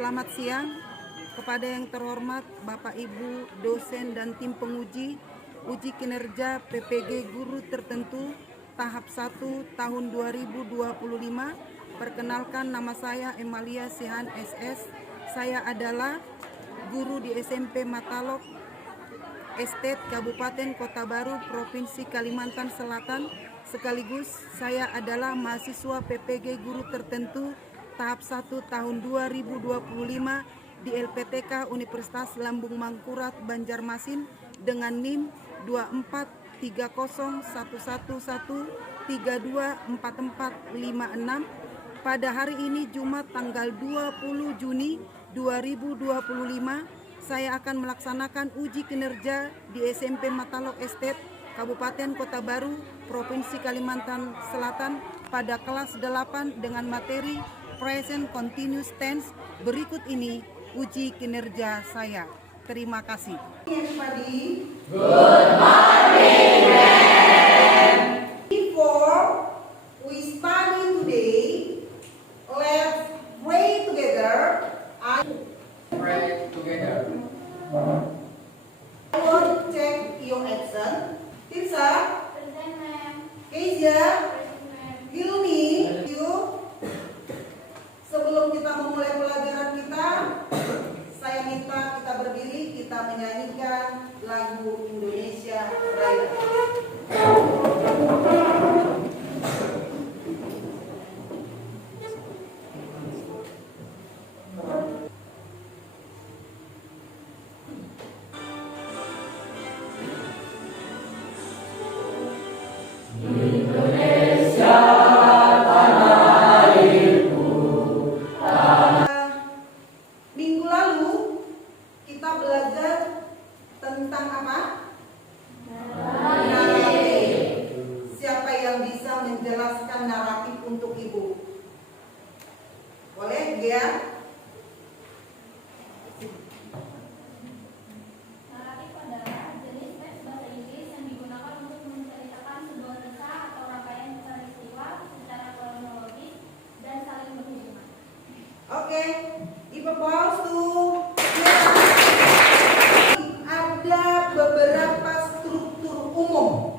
Selamat siang kepada yang terhormat Bapak Ibu dosen dan tim penguji uji kinerja PPG guru tertentu tahap 1 tahun 2025. Perkenalkan, nama saya Emalia Sihan SS. Saya adalah guru di SMP Matalok Estate Kabupaten Kota Baru Provinsi Kalimantan Selatan. Sekaligus saya adalah mahasiswa PPG guru tertentu tahap 1 tahun 2025 di LPTK Universitas Lambung Mangkurat Banjarmasin dengan NIM 2430111324456. Pada hari ini Jumat tanggal 20 Juni 2025, saya akan melaksanakan uji kinerja di SMP Matalok Estate Kabupaten Kota Baru Provinsi Kalimantan Selatan pada kelas 8 dengan materi Present Continuous Tense. Berikut ini uji kinerja saya. Terima kasih. Everybody. Good morning, ma'am. Before we study today, let's pray together. Pray together. I want to check your action. Tirsa, Present, ma'am. Kezia, Present, ma'am. Hilmi, you. Sebelum kita memulai pelajaran kita, saya minta kita berdiri, kita menyanyikan lagu Indonesia Raya. Minggu lalu kita belajar tentang apa? Naratif. Siapa yang bisa menjelaskan naratif untuk ibu? Boleh, Gia? Naratif adalah jenis teks bahasa Inggris yang digunakan untuk menceritakan sebuah kisah atau rangkaian peristiwa secara kronologis dan saling berhubungan. Oke, Ibu pause tuh. Ada beberapa struktur umum.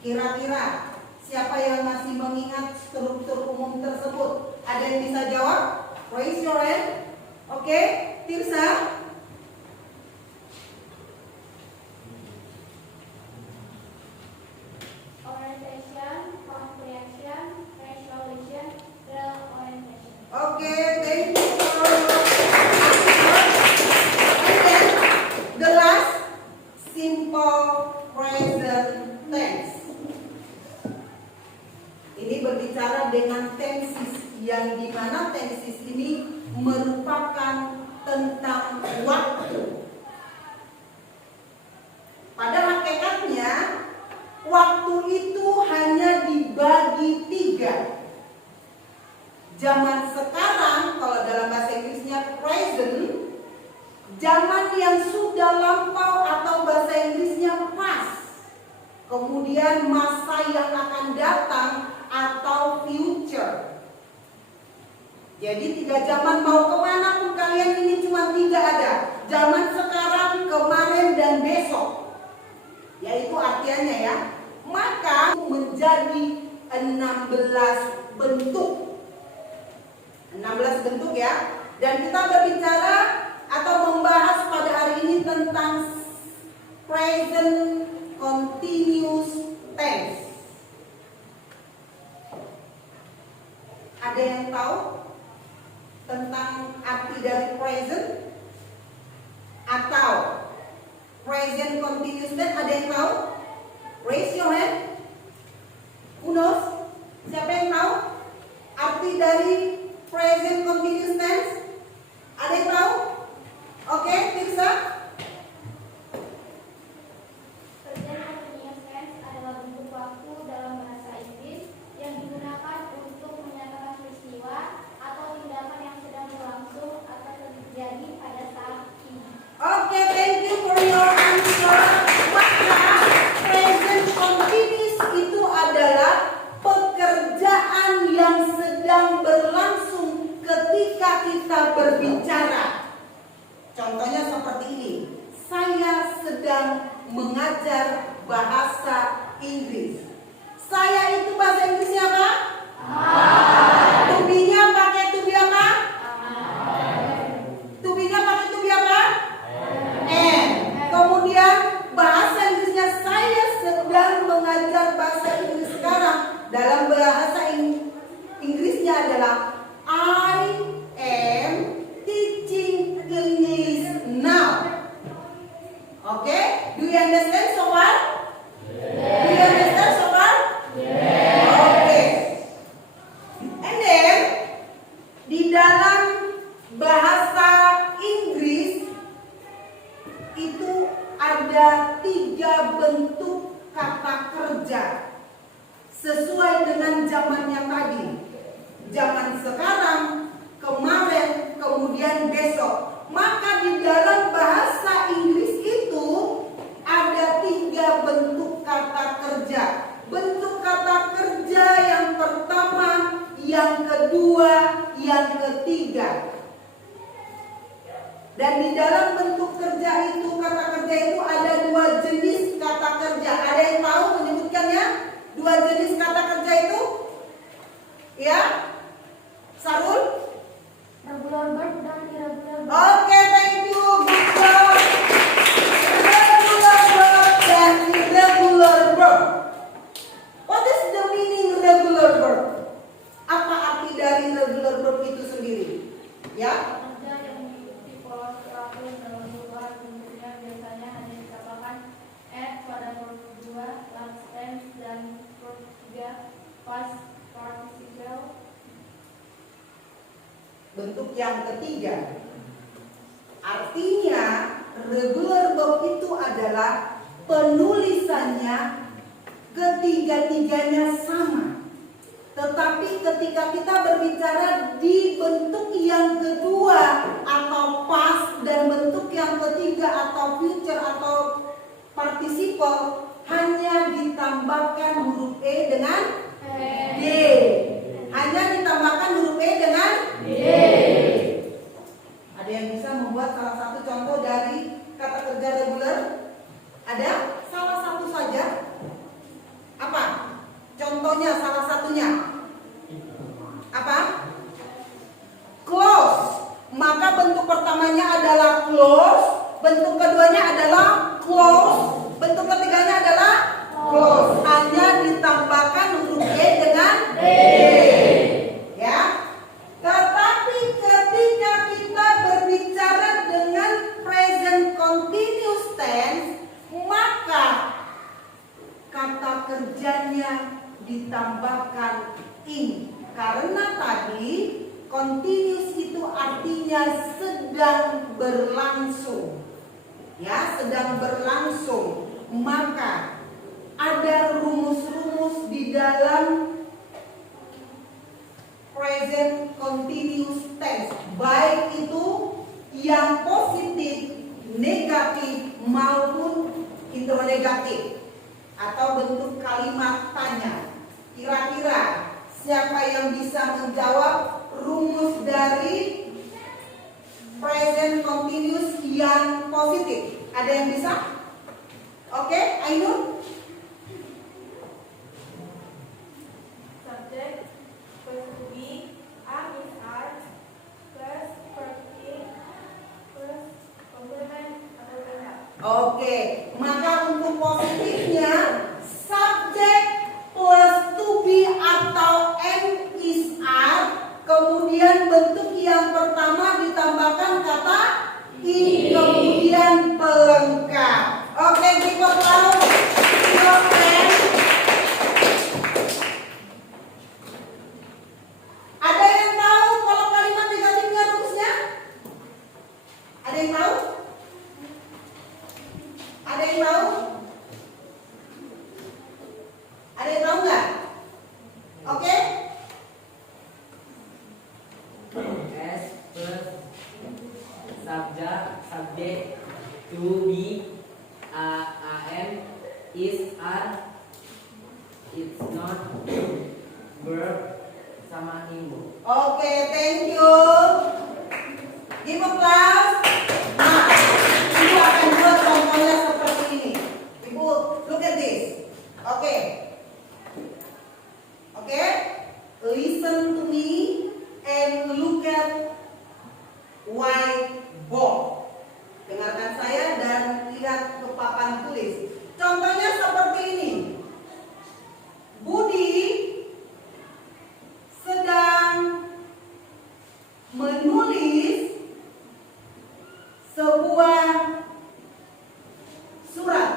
Kira-kira siapa yang masih mengingat struktur umum tersebut? Ada yang bisa jawab? Raise your hand. Oke, Tirsa. Orientation, comprehension, resolution, reorientation. Oke, thank you. And then the last, simple present tense. Ini berbicara dengan tenses, yang dimana tenses ini merupakan tentang waktu. Pada hakikatnya, waktu itu hanya dibagi 3. Zaman sekarang, kalau dalam bahasa Inggrisnya present, zaman yang sudah lampau atau bahasa Inggrisnya past. Kemudian masa yang akan datang atau future. Jadi 3 zaman, mau kemana pun kalian ini cuma 3 ada. Zaman sekarang, kemarin, dan besok. Yaitu artiannya ya. Maka menjadi 16 bentuk. 16 bentuk ya. Dan kita berbicara atau membahas pada hari ini tentang present continuous tense. Ada yang tahu tentang arti dari present atau present continuous tense? Ada yang tahu? Raise your hand. Who knows? Siapa yang tahu arti dari present continuous tense? Ada yang tahu? Oke, Tirsa? Present continuous tense adalah bentuk waktu dalam bahasa Inggris yang digunakan untuk menyatakan peristiwa atau tindakan yang sedang berlangsung atau terjadi kita berbicara, contohnya seperti ini. Saya sedang mengajar bahasa Inggris. Saya itu bahasa Inggrisnya apa? To-be-nya pakai to-be apa? To-be-nya pakai to-be apa? And. Kemudian bahasa Inggrisnya saya sedang mengajar bahasa Inggris sekarang. Dalam bahasa Inggrisnya adalah I am teaching English now. Okay? Do you understand so far? Do you understand so far? Okay. And then di dalam bahasa Inggris itu ada 3 bentuk kata kerja sesuai dengan zamannya tadi. Zaman sekarang, kemarin, kemudian besok. Maka di dalam bahasa Inggris itu ada 3 bentuk kata kerja. Bentuk kata kerja yang pertama, yang kedua, yang ketiga. Dan di dalam bentuk kerja itu, kata kerja itu ada 2 jenis kata kerja. Ada yang tahu menyebutkannya? 2 jenis kata kerja itu? Ya? Sarul? Regular verb dan irregular verb. Oke, thank you. Good job. Regular verb dan irregular verb. What is the meaning regular verb? Apa arti dari regular verb itu sendiri? Ya? Kerja yang mengikuti pola teratur dalam perubahan bentuknya biasanya hanya ditambahkan at pada verb 2, past tense, dan verb 3, past participle. Bentuk yang ketiga, artinya regular verb itu adalah penulisannya ketiga-tiganya sama. Tetapi ketika kita berbicara di bentuk yang kedua atau past dan bentuk yang ketiga atau future atau participle, hanya ditambahkan huruf E dengan D. Hanya ditambahkan huruf E dengan D. Ada yang bisa membuat salah satu contoh dari kata kerja regular? Ada? Salah satu saja. Apa? Contohnya salah satunya. Apa? Close. Maka bentuk pertamanya adalah close, bentuk keduanya adalah close, bentuk ketiganya adalah close. Hanya ditambahkan huruf E dengan D. Ya. Tetapi ketika kita berbicara dengan present continuous tense, maka kata kerjanya ditambahkan in. Karena tadi continuous itu artinya sedang berlangsung. Ya, sedang berlangsung. Maka ada rumus-rumus di dalam present continuous tense, baik itu yang positif, negatif maupun intronegatif atau bentuk kalimat tanya. Kira-kira siapa yang bisa menjawab rumus dari present continuous yang positif? Ada yang bisa? Oke, Ainun? Subject plus to be, am is are, plus particle, plus complement atau tidak. Oke, maka untuk positifnya subject plus to be atau am is are, kemudian bentuk yang pertama ditambahkan kata in, kemudian pelengkap. Oke, give applause. Your friend. Ada yang tahu kalau kalimat negatifnya rumusnya? Ada yang tahu? Ada yang tahu? Ada yang tahu nggak? Oke? S plus subject to be am is are, it's not verb sama ing. Oke, thank you. menulis sebuah surat.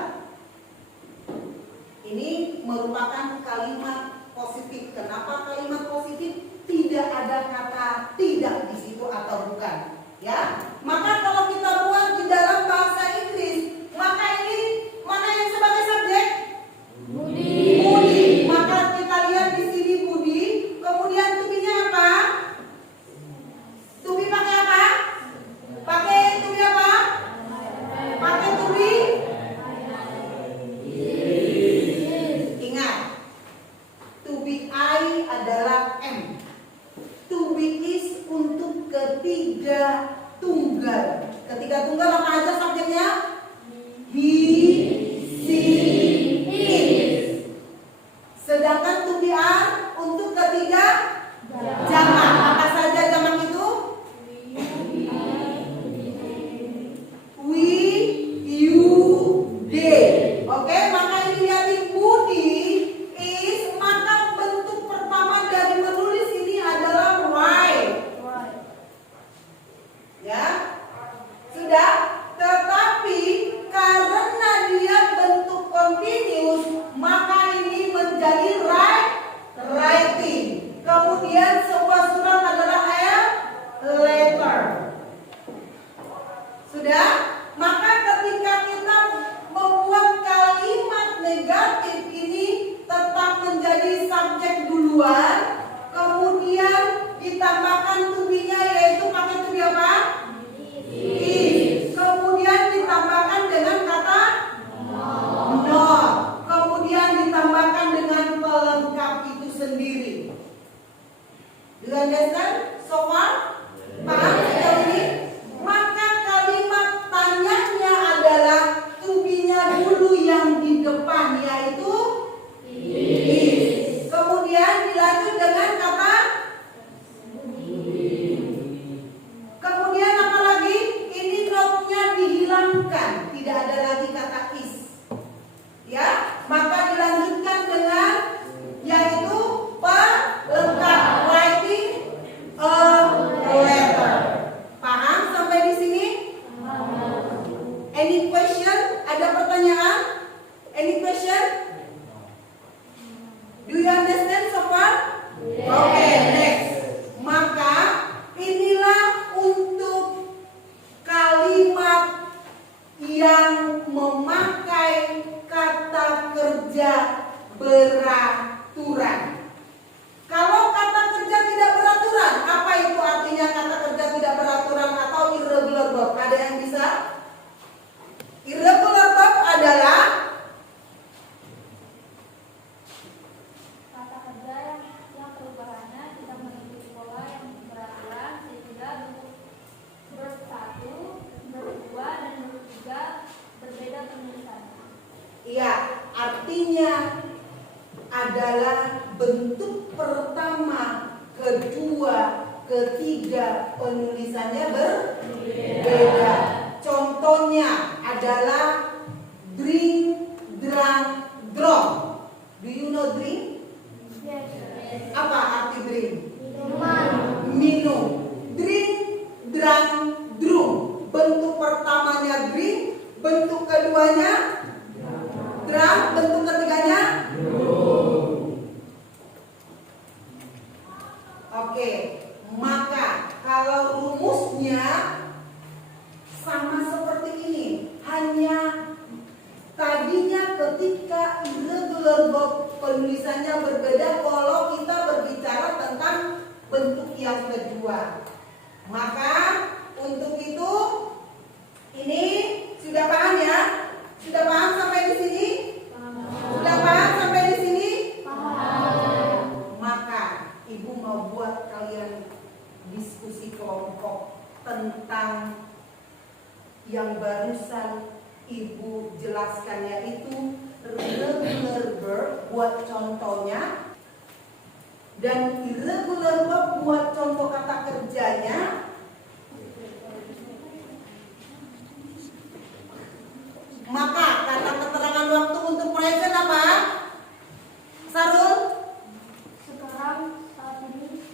Ini merupakan kalimat positif. Kenapa kalimat positif? Tidak ada kata tidak di situ atau bukan, ya. Maka kalau kita buat di dalam bahasa Inggris, maka ini mana yang sebagai subjek? Budi. Budi. Maka kita lihat di sini Budi. Kemudian tubinya apa? Tubi pakai apa? Pakai tubi apa? Pakai tubi. Ingat, tubi I adalah M. Tubi is untuk ketiga tunggal. Ketiga tunggal apa aja subjeknya? He, she, it. Sedangkan tubi are untuk ketiga jamak. Apa saja jamak itu? We, you, they. Oke, maka ini lihatin Budi is, maka bentuk pertama dari menulis ini adalah write. Ya, sudah. Tetapi karena dia bentuk continuous, maka ini menjadi writing. Kemudian sebuah surat adalah letter. Sudah. Maka ketika kita membuat kalimat negatif ini tetap menjadi subjek duluan, kemudian ditambahkan tubinya, yaitu pakai tubi apa? Is. Kemudian ditambahkan dengan kata not. Kemudian ditambahkan dengan pelengkap itu sendiri. Do you understand so far? Paham sejauh ini? Maka kalimat tanyanya adalah tubinya dulu yang di depan, yaitu is. Kemudian dilanjut dengan kata. Kemudian apa lagi? Ini notnya dihilangkan, tidak ada lagi kata is. Ya, maka dilanjutkan dengan yaitu pelengkap, writing a letter. Paham sampai di sini? Any question? Ada pertanyaan? Any question? Do you understand so far? Oke, next. Maka inilah untuk kalimat yang memakai kata kerja beraturan. Kalau kata kerja tidak beraturan, apa itu artinya kata kerja tidak beraturan atau irregular verb? Ada yang bisa? Irregular verb adalah Kata kerja yang perubahannya tidak mengikuti pola yang beraturan, sehingga bentuk verb 1, verb 2, dan verb 3 berbeda penulisannya. iya, artinya adalah bentuk pertama, kedua, ketiga penulisannya berbeda. Contohnya adalah drink, drunk, drop. Do you know drink? Apa arti drink? Minum. Drink, drunk, drunk. Bentuk pertamanya drink, bentuk keduanya drunk, bentuk ketiganya Oke, maka kalau rumusnya sama seperti ini, hanya tadinya ketika irregular verb penulisannya berbeda kalau kita berbicara tentang bentuk yang kedua. Maka untuk itu ini sudah paham ya? Sudah paham sampai di sini? Sudah paham sampai di sini? Maka Ibu mau buat kalian diskusi kelompok tentang yang barusan Ibu jelaskan, yaitu regular verb buat contohnya dan irregular verb buat contoh kata kerjanya. Maka kata keterangan waktu untuk present apa? Sarul? Sekarang, saat ini.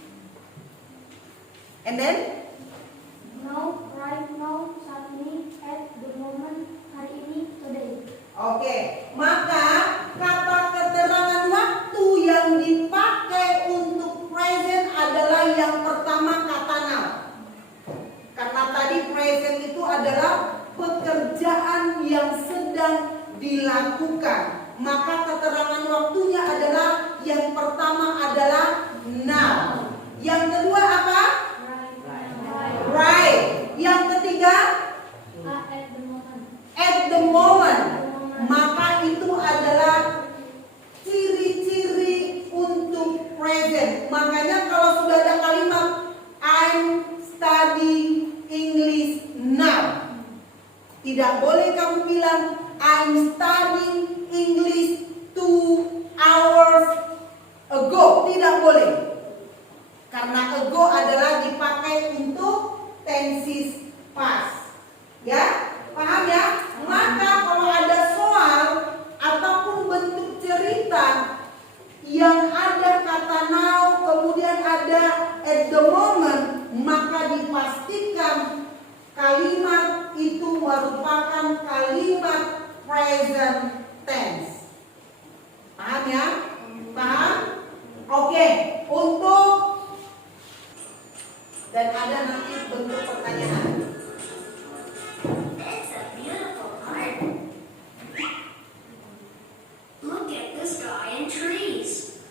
And then? Oke, maka kata keterangan waktu yang dipakai untuk present adalah yang pertama kata now. Karena tadi present itu adalah pekerjaan yang sedang dilakukan. Maka keterangan waktunya adalah yang pertama adalah now. Yang kedua apa? Right. Yang ketiga? At the moment. Maka itu adalah ciri-ciri untuk present. Makanya kalau sudah ada kalimat I'm studying English now, tidak boleh kamu bilang I'm studying English 2 hours ago. Tidak boleh. Karena ago adalah dipakai untuk tenses past. Ya? Paham ya? Maka kalau ada soal ataupun bentuk cerita yang ada kata now kemudian ada at the moment, maka dipastikan kalimat itu merupakan kalimat present tense. Paham ya? Paham? Oke, untuk dan ada nanti bentuk pertanyaan. It's a beautiful park. Look at the sky and trees.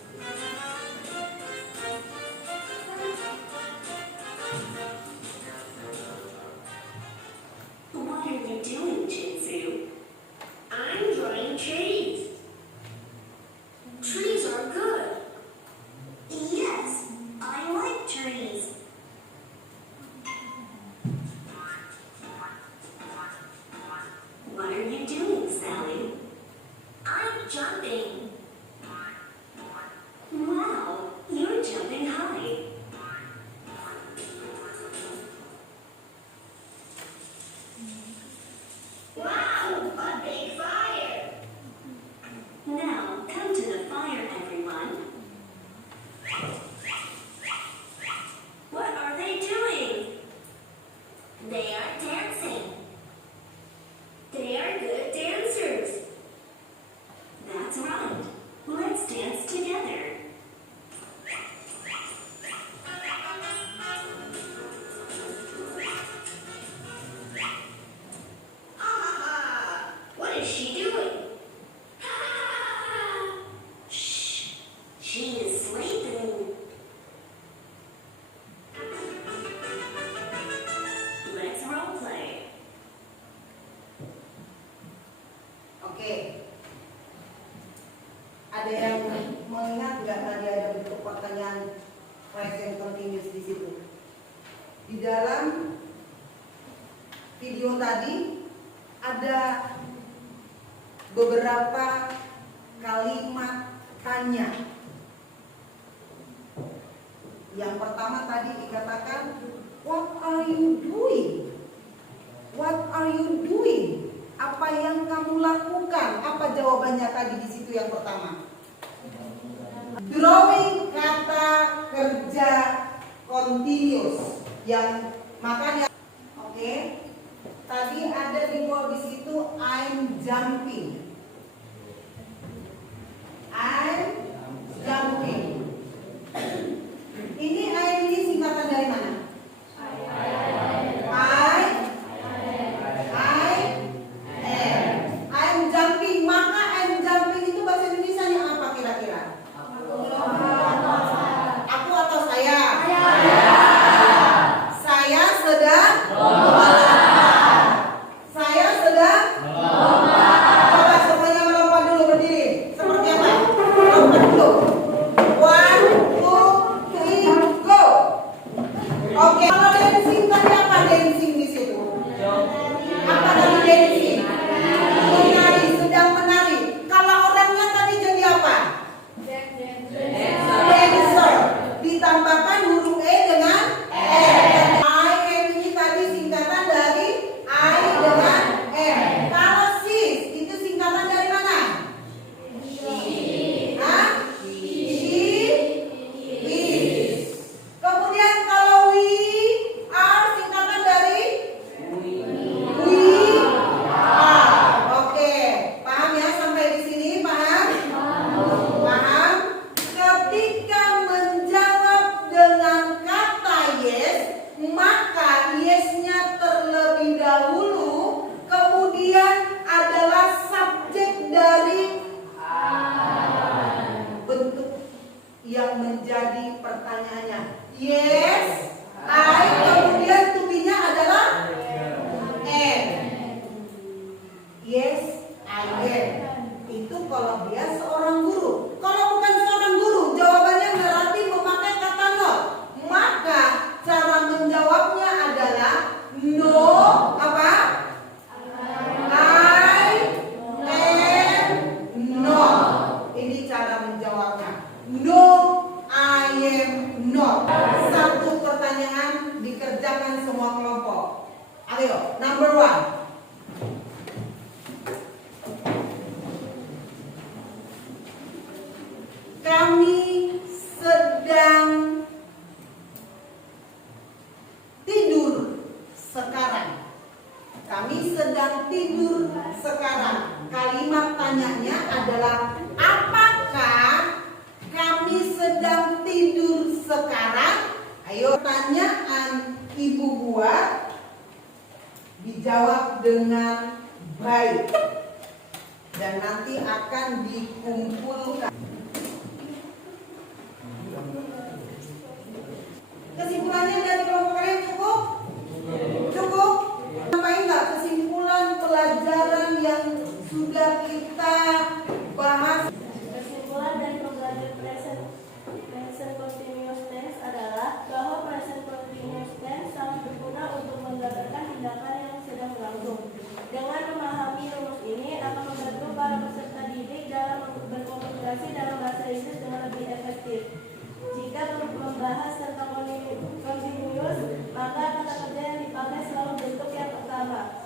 What are you doing, Jinsu? I'm drawing trees. Trees are good. Yes, I like trees. What are you doing, Sally? I'm jumping. Wow, you're jumping high. Wow, a big fire. Now, come to the fire, everyone. What are they doing? They are dancing. They are good dancers. That's right. Let's dance together. Ah, what is she doing? Shh, she is sleeping. Let's role play. Oke. Ada yang mengingat nggak tadi ada bentuk pertanyaan present continuous di situ? Di dalam video tadi ada beberapa kalimat tanya. Yang pertama tadi dikatakan what are you doing? What are you doing? Apa yang kamu lakukan? Apa jawabannya tadi di situ yang pertama? Drawing kata kerja continuous yang makanya oke. Tadi ada di bawah di situ I'm jumping. I'm jumping. Ini I'm ini singkatan dari mana? I'm jumping. Maka I'm jumping itu bahasa Indonesianya apa kira-kira? Aku atau saya? Saya sedang melompat. Saya sedang melompat. Coba semuanya melompat dulu berdiri. Seperti apa? Melompat dulu. Ayo, number 1. Kami sedang tidur sekarang. Kami sedang tidur sekarang. Kalimat tanyanya adalah apakah kami sedang tidur sekarang? Ayo, pertanyaan ibu buat dijawab dengan baik dan nanti akan dikumpulkan. Kesimpulannya dari kelompok kalian cukup? Cukup? Sampai enggak kesimpulan pelajaran yang sudah kita bahas? Kesimpulan dari pembelajaran present continuous tense adalah bahwa present continuous tense sangat berguna untuk menggambarkan tindakan yang sedang berlangsung. Dengan memahami rumus ini akan membantu para peserta didik dalam berkomunikasi dalam bahasa Inggris dengan lebih efektif. Jika membahas tentang continuous, maka kata kerja yang dipakai selalu bentuk yang utama.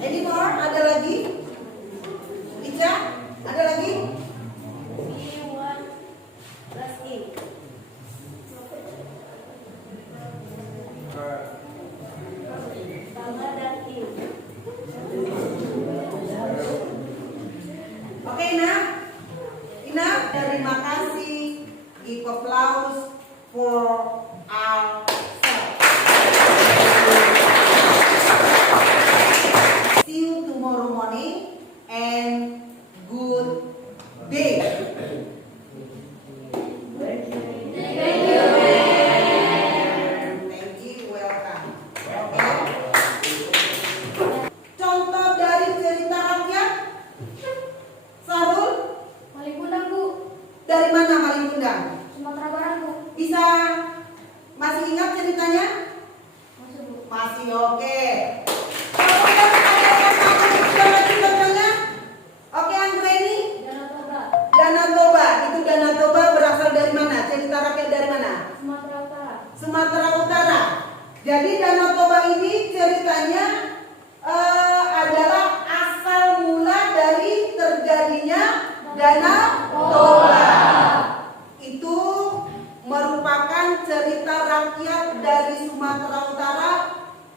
Any more? Ada lagi? Ica? Ada lagi? B1 plus E. Sama dan I. Oke, Ina, terima kasih. Give applause for ourselves. See you tomorrow morning and good day. Thank you, welcome. Oke. Contoh dari cerita rakyat. Sarul, Maling Kundang, Bu. dari mana Maling Kundang? Sumatera Barat, Bu. Bisa masih ingat ceritanya? Masuk, Bu. Masih oke. Kemudian ada yang mau juga lagi contohnya? Oke, Anggreni? Danau Toba, Danau Toba. Itu Danau Toba berasal dari mana? Cerita rakyat dari mana? Sumatera Utara. Sumatera Utara. Jadi Danau Toba ini ceritanya adalah asal mula dari terjadinya Danau Toba. Itu merupakan cerita rakyat dari Sumatera Utara,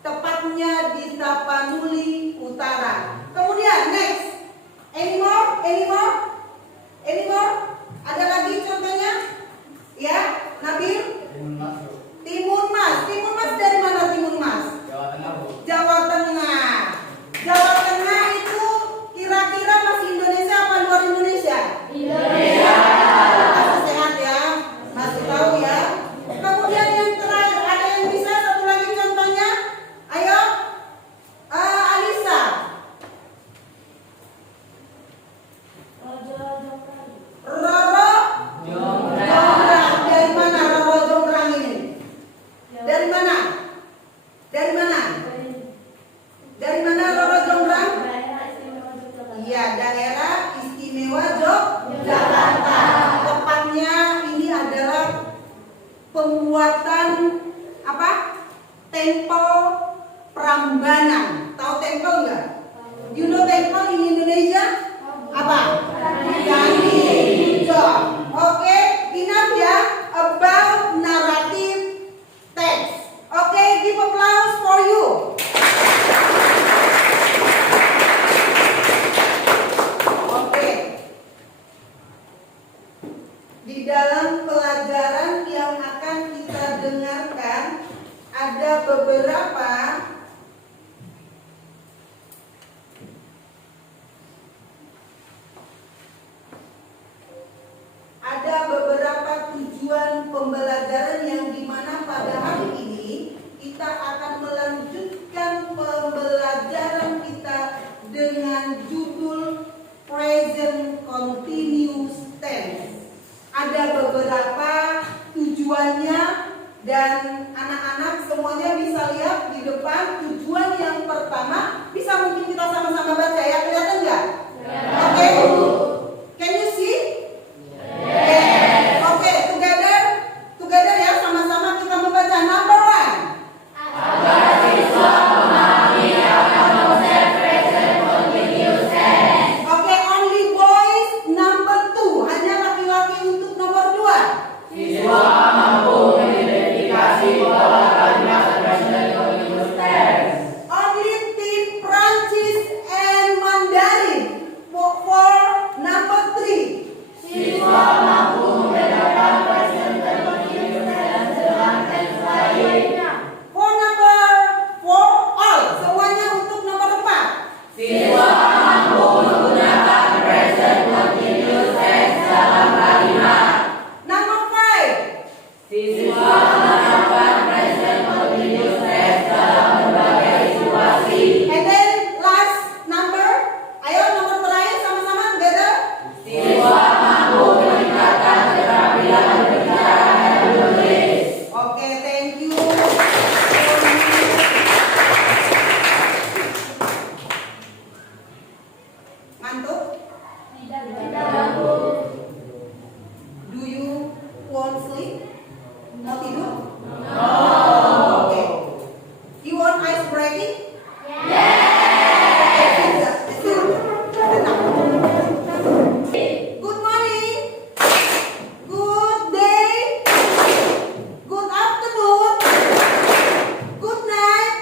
tepatnya di Tapanuli Utara. Kemudian next, any more? Ada lagi contohnya? Ya, Nabil? Timun Mas. Timun Mas dari mana Timun Mas? Jawa Tengah, Bu. Jawa Tengah. Jawa Tengah itu kira-kira masih Indonesia apa luar Indonesia? Indonesia. Masih sehat ya? Masih tahu ya? Kemudian yang terakhir ada yang bisa satu lagi contohnya? Ayo, Alisa. Raja Jonggrang. Roro Jonggrang. Dari mana Roro Jonggrang ini? Dari mana? Dari mana? Dari mana Roro Jonggrang? Daerah Istimewa Yogyakarta. Iya, daerah istimewa Yogyakarta. Tepatnya ini adalah pembuatan apa? Tempel Prambanan. Tahu tempel enggak? You know temple in Indonesia? Apa? Candi. Good job. Oke, enough ya about narrative text. Oke, give applause for you. Oke. Di dalam pelajaran yang akan kita dengarkan ada beberapa tujuan pembelajaran yang dimana pada hari ini kita akan melanjutkan pembelajaran kita dengan judul Present Continuous Tense. Ada beberapa tujuannya dan anak-anak semuanya bisa lihat di depan. Tujuan yang pertama bisa mungkin kita sama-sama baca ya, kelihatan nggak? Oke. Can you see? Yes. Oke, together ya, sama Mau tidur? Oke. You want ice breaking? Good morning. Good day. Good afternoon. Good night.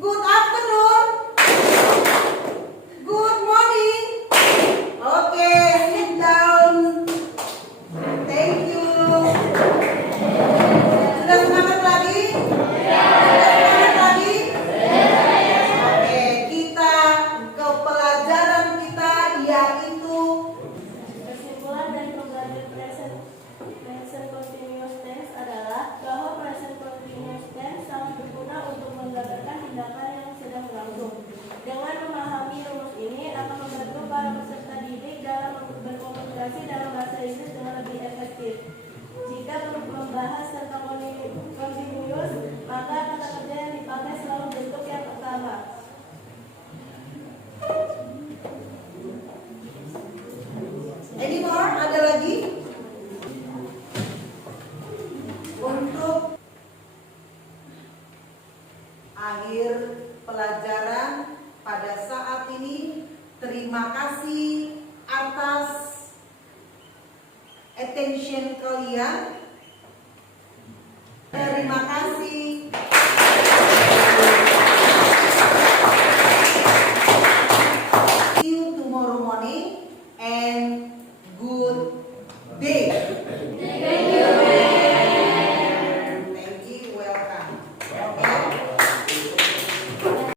Good afternoon. Good morning. Okay, sit down. Thank you. Sudah semangat lagi? Sudah semangat lagi? Oke, kita ke pelajaran kita yaitu Kesimpulan dari pembelajaran present continuous tense adalah bahwa present continuous tense sangat berguna untuk menggambarkan tindakan yang sedang berlangsung. Dengan memahami rumus ini akan membantu para peserta didik dalam berkomunikasi dalam bahasa Inggris dengan lebih efektif. Jika membahas tentang continuous, maka kata kerja yang dipakai selalu bentuk yang pertama. any more? Ada lagi? Untuk akhir pelajaran pada saat ini, terima kasih atas attention kalian. Terima kasih.